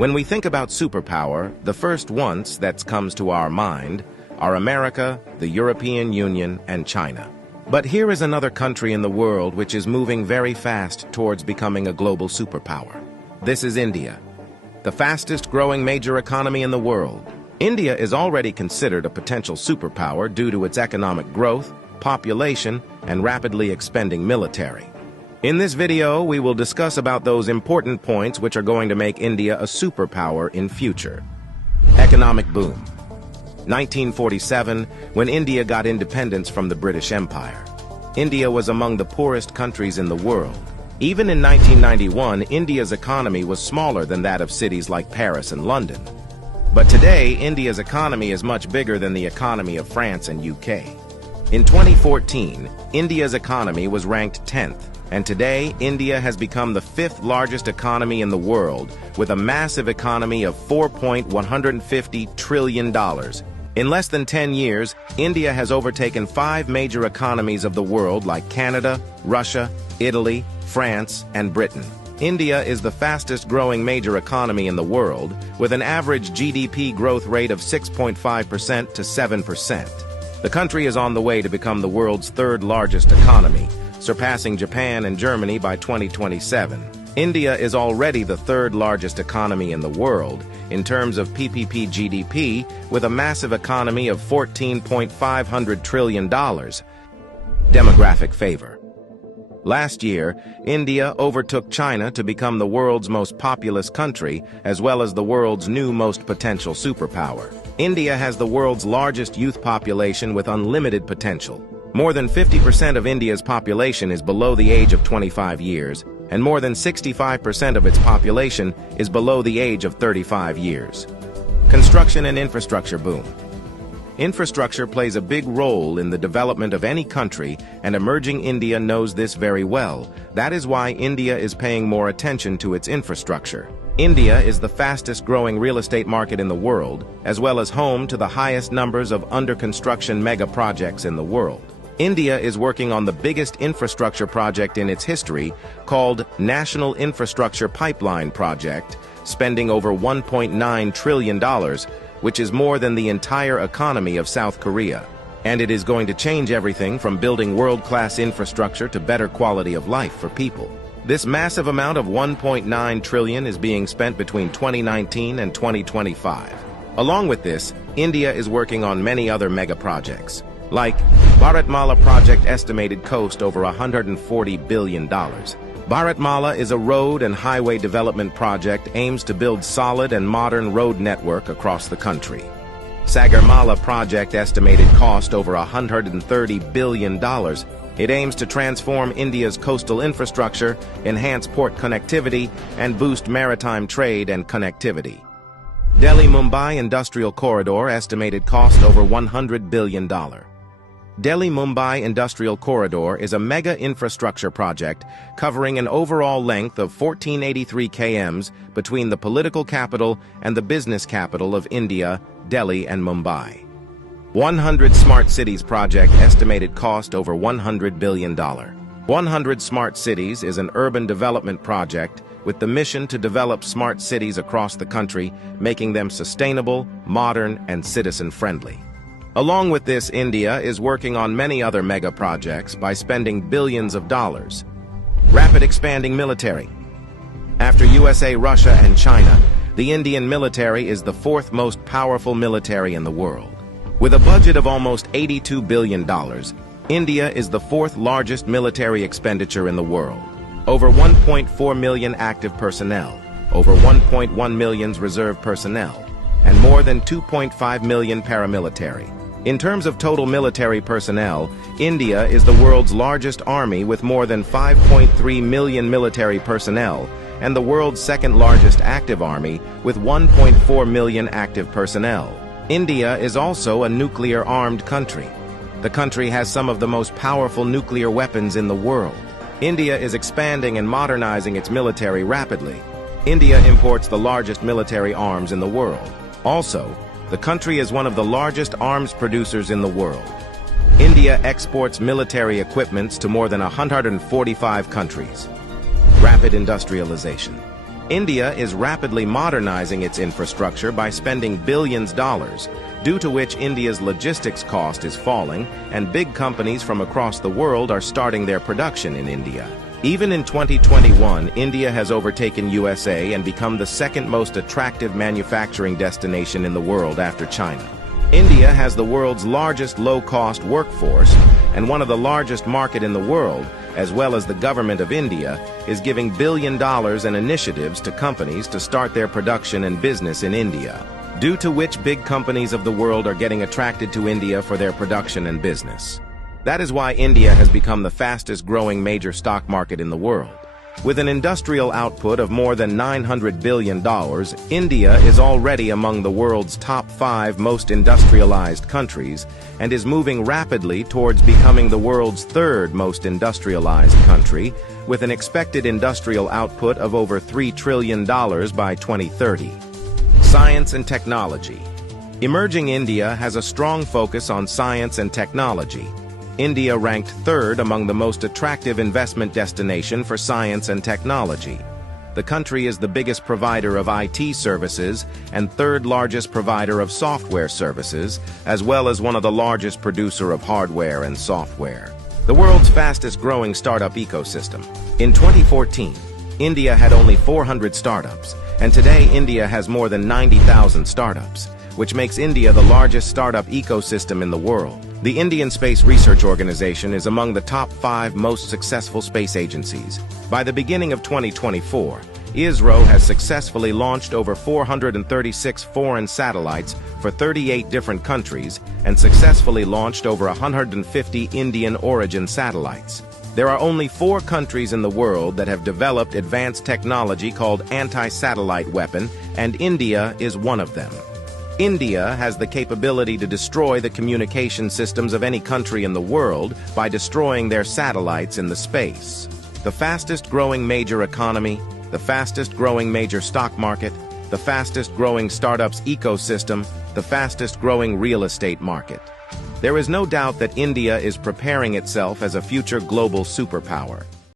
When we think about superpower, the first ones that comes to our mind are America, the European Union, and China. But here is another country in the world which is moving very fast towards becoming a global superpower. This is India, the fastest growing major economy in the world. India is already considered a potential superpower due to its economic growth, population, and rapidly expanding military. In this video, we will discuss about those important points which are going to make India a superpower in future. Economic boom. 1947, when India got independence from the British Empire. India was among the poorest countries in the world. Even in 1991, India's economy was smaller than that of cities like Paris and London. But today, India's economy is much bigger than the economy of France and UK. In 2014, India's economy was ranked 10th, and today, India has become the 5th largest economy in the world, with a massive economy of $4.150 trillion. In less than 10 years, India has overtaken 5 major economies of the world like Canada, Russia, Italy, France, and Britain. India is the fastest growing major economy in the world, with an average GDP growth rate of 6.5% to 7%. The country is on the way to become the world's 3rd largest economy, surpassing Japan and Germany by 2027. India is already the 3rd largest economy in the world in terms of PPP GDP, with a massive economy of $14.5 trillion. Demographic favor. Last year, India overtook China to become the world's most populous country, as well as the world's new most potential superpower. India has the world's largest youth population with unlimited potential. More than 50% of India's population is below the age of 25 years, and more than 65% of its population is below the age of 35 years. Construction and infrastructure boom. Infrastructure plays a big role in the development of any country, and emerging India knows this very well. That is why India is paying more attention to its infrastructure. India is the fastest growing real estate market in the world, as well as home to the highest numbers of under-construction mega projects in the world. India is working on the biggest infrastructure project in its history, called National Infrastructure Pipeline Project, spending over $1.9 trillion, which is more than the entire economy of South Korea. And it is going to change everything from building world-class infrastructure to better quality of life for people. This massive amount of $1.9 trillion is being spent between 2019 and 2025. Along with this, India is working on many other mega projects, like Bharatmala project estimated cost over $140 billion. Bharatmala is a road and highway development project aims to build solid and modern road network across the country. Sagarmala project estimated cost over $130 billion. It aims to transform India's coastal infrastructure, enhance port connectivity, and boost maritime trade and connectivity. Delhi-Mumbai Industrial Corridor estimated cost over $100 billion. Delhi-Mumbai Industrial Corridor is a mega infrastructure project covering an overall length of 1483 km between the political capital and the business capital of India, Delhi and Mumbai. 100 Smart Cities project estimated cost over $100 billion. 100 Smart Cities is an urban development project with the mission to develop smart cities across the country, making them sustainable, modern, and citizen-friendly. Along with this, India is working on many other mega projects by spending billions of dollars. Rapid expanding military. After USA, Russia, and China, the Indian military is the 4th most powerful military in the world. With a budget of almost $82 billion, India is the 4th largest military expenditure in the world. Over 1.4 million active personnel, over 1.1 million reserve personnel, and more than 2.5 million paramilitary. In terms of total military personnel, India is the world's largest army with more than 5.3 million military personnel, and the world's 2nd largest active army with 1.4 million active personnel. India is also a nuclear-armed country. The country has some of the most powerful nuclear weapons in the world. India is expanding and modernizing its military rapidly. India imports the largest military arms in the world. Also, the country is one of the largest arms producers in the world. India exports military equipments to more than 145 countries. Rapid industrialization. India is rapidly modernizing its infrastructure by spending billions of dollars, due to which India's logistics cost is falling, and big companies from across the world are starting their production in India. Even in 2021, India has overtaken USA and become the second most attractive manufacturing destination in the world after China. India has the world's largest low-cost workforce, and one of the largest market in the world, as well as the government of India, is giving billion dollars in initiatives to companies to start their production and business in India, due to which big companies of the world are getting attracted to India for their production and business. That is why India has become the fastest-growing major stock market in the world. With an industrial output of more than $900 billion, India is already among the world's top 5 most industrialized countries and is moving rapidly towards becoming the world's 3rd most industrialized country, with an expected industrial output of over $3 trillion by 2030. Science and technology. Emerging India has a strong focus on science and technology. India ranked 3rd among the most attractive investment destination for science and technology. The country is the biggest provider of IT services and 3rd largest provider of software services, as well as one of the largest producer of hardware and software. The world's fastest growing startup ecosystem. In 2014, India had only 400 startups, and today India has more than 90,000 startups, which makes India the largest startup ecosystem in the world. The Indian Space Research Organization is among the top 5 most successful space agencies. By the beginning of 2024, ISRO has successfully launched over 436 foreign satellites for 38 different countries and successfully launched over 150 Indian origin satellites. There are only 4 countries in the world that have developed advanced technology called anti-satellite weapon, and India is one of them. India has the capability to destroy the communication systems of any country in the world by destroying their satellites in the space. The fastest-growing major economy, the fastest-growing major stock market, the fastest-growing startups ecosystem, the fastest-growing real estate market. There is no doubt that India is preparing itself as a future global superpower.